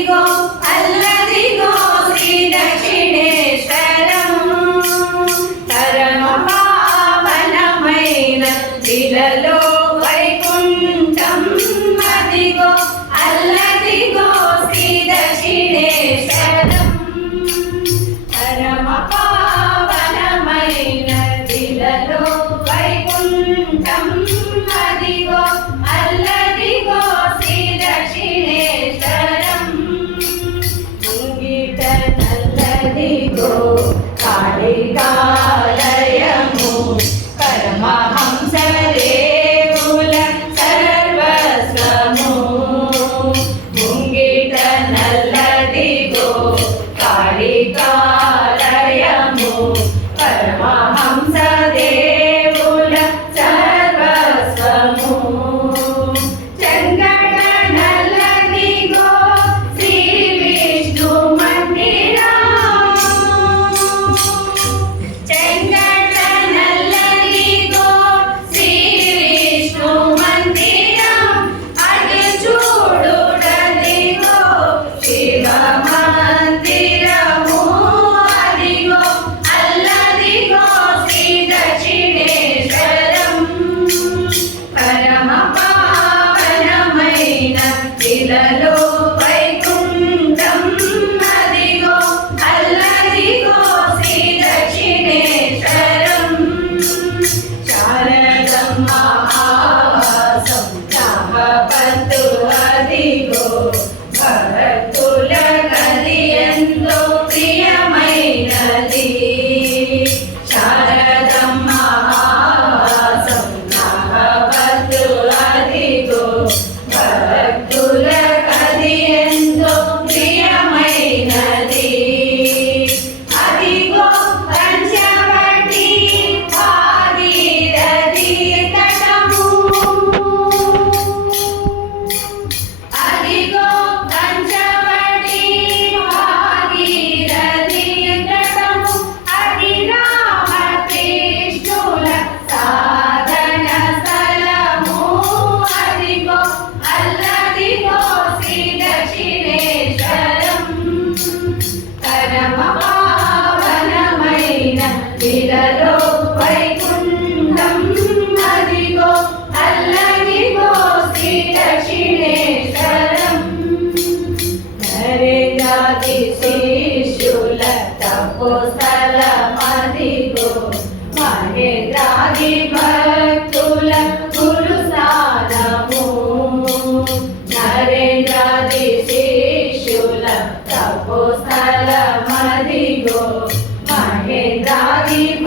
鞠躬 Bye. மகேந்திராதீர்